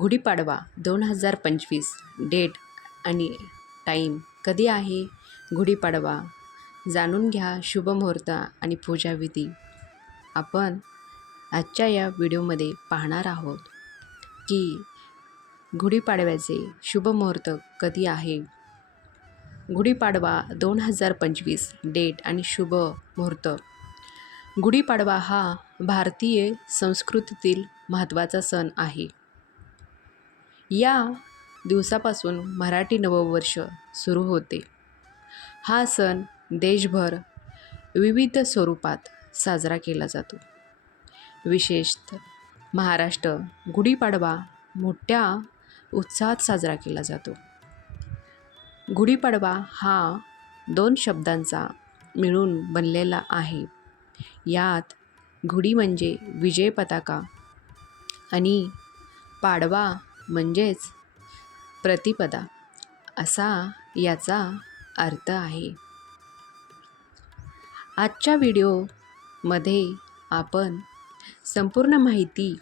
गुढीपाडवा दोन हजार पंचवीस. डेट आणि टाईम कधी आहे? गुढीपाडवा. जाणून घ्या शुभमुहूर्त आणि पूजाविधी. आपण आजच्या या व्हिडिओमध्ये पाहणार आहोत की गुढीपाडव्याचे शुभमुहूर्त कधी आहे? गुढीपाडवा दोन हजार पंचवीस. डेट आणि शुभ मुहूर्त गुढीपाडवा हा भारतीय संस्कृतीतील महत्त्वाचा सण आहे. या दिवसापासून मराठी नववर्ष सुरू होते. हा सण देशभर विविध स्वरूपात साजरा केला जातो. विशेषतः महाराष्ट्र गुढीपाडवा मोठ्या उत्साहात साजरा केला जातो. गुढीपाडवा हा दोन शब्दांचा मिळून बनलेला आहे. यात गुढी म्हणजे विजय पताका आणि पाडवा म्हणजेच प्रतिपदा असा याचा अर्थ आहे. आजच्या व्हिडिओमध्ये आपण संपूर्ण माहिती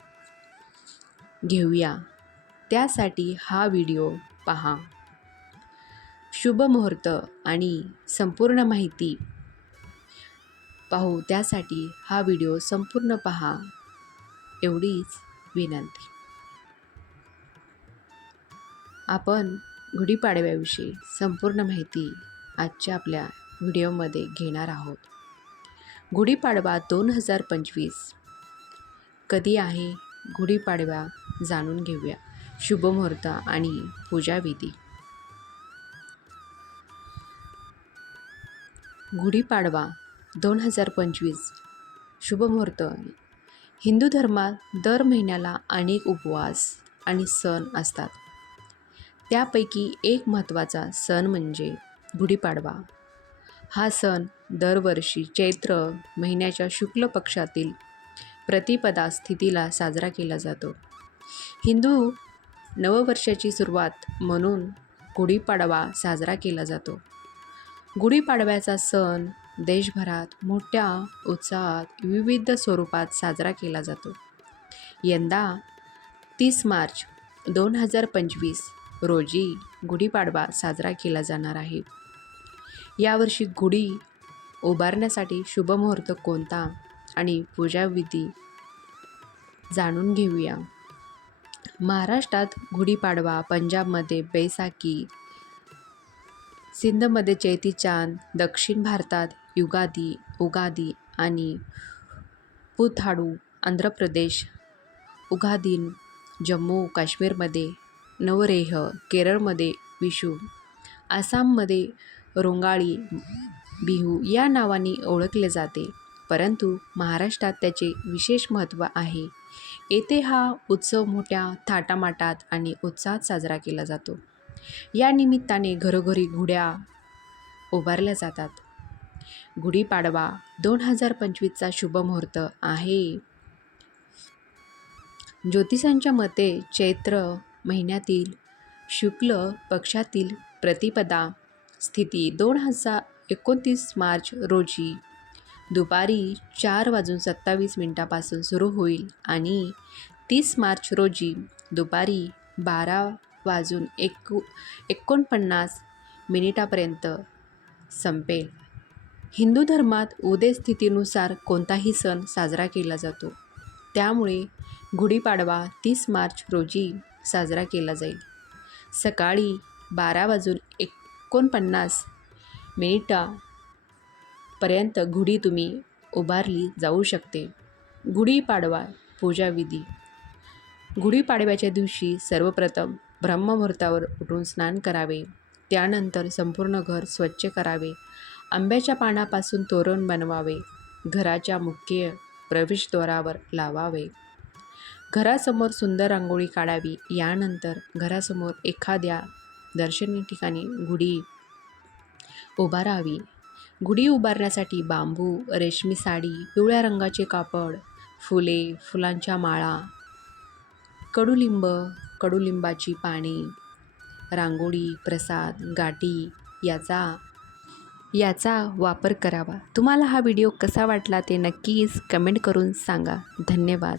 घेऊया. त्यासाठी हा व्हिडिओ पहा. शुभ मुहूर्त आणि संपूर्ण माहिती पाहू त्यासाठी हा व्हिडिओ संपूर्ण पहा एवढीच विनंती. आपण गुढीपाडव्याविषयी संपूर्ण माहिती आजच्या आपल्या व्हिडिओमध्ये घेणार आहोत. गुढीपाडवा दोन हजार पंचवीस. कधी आहे? गुढीपाडवा जाणून घेऊया. शुभमुहूर्त आणि पूजाविधी गुढीपाडवा दोन हजार पंचवीस. शुभमुहूर्त हिंदू धर्मात दर महिन्याला अनेक उपवास आणि सण असतात. त्यापैकी एक महत्त्वाचा सण म्हणजे गुढीपाडवा. हा सण दरवर्षी चैत्र महिन्याच्या शुक्ल पक्षातील प्रतिपदा स्थितीला साजरा केला जातो. हिंदू नववर्षाची सुरुवात म्हणून गुढीपाडवा साजरा केला जातो. गुढीपाडव्याचा सण देशभरात मोठ्या उत्साहात विविध स्वरूपात साजरा केला जातो. यंदा तीस मार्च दोन हजार पंचवीस रोजी गुढीपाडवा साजरा केला जाणार आहे. यावर्षी गुढी उभारण्यासाठी शुभमुहूर्त कोणता आणि पूजाविधी जाणून घेऊया. महाराष्ट्रात गुढीपाडवा पंजाबमध्ये बैसाखी सिंधमध्ये चैती चांद दक्षिण भारतात युगादी उगादी आणि पुथाडू आंध्र प्रदेश उगादीन जम्मू काश्मीरमध्ये नवरेह केरळमध्ये विशू आसाममध्ये रोंगाळी बिहू या नावाने ओळखले जाते. परंतु महाराष्ट्रात त्याचे विशेष महत्त्व आहे. येथे हा उत्सव मोठ्या थाटामाटात आणि उत्साहात साजरा केला जातो. या निमित्ताने घरोघरी गुढ्या उभारल्या जातात. गुढीपाडवा दोन हजार पंचवीसचा शुभमुहूर्त आहे. ज्योतिषांच्या मते चैत्र महिन्यातील शुक्ल पक्षातील प्रतिपदा स्थिती दोन हजार एकोणतीस मार्च रोजी दुपारी चार वाजून सत्तावीस मिनटापासून सुरू होईल आणि तीस मार्च रोजी दुपारी बारा वाजून एकू एकोणपन्नास मिनिटापर्यंत संपेल. हिंदू धर्मात उदय स्थितीनुसार कोणताही सण साजरा केला जातो. त्यामुळे गुढीपाडवा तीस मार्च रोजी साजरा केला जाईल. सकाळी बारा वाजून एकोणपन्नास मिनिटापर्यंत गुढी तुम्ही उभारली जाऊ शकते. गुढीपाडवा पूजाविधी गुढीपाडव्याच्या दिवशी सर्वप्रथम ब्रह्ममुहूर्तावर उठून स्नान करावे. त्यानंतर संपूर्ण घर स्वच्छ करावे. आंब्याच्या पानापासून तोरण बनवावे. घराच्या मुख्य प्रवेशद्वारावर लावावे. घरासमोर सुंदर रांगोळी काढावी यानंतर घरासमोर एखाद्या दर्शनीय ठिकाणी गुढी उभारावी गुढी उभारण्यासाठी बांबू रेशमी साडी पिवळ्या रंगाचे कापड फुले फुलांच्या माळा कडुलिंब कडुलिंबाची पाने रांगोळी प्रसाद गाठी याचा याचा वापर करावा. तुम्हाला हा व्हिडिओ कसा वाटला ते नक्कीच कमेंट करून सांगा. धन्यवाद.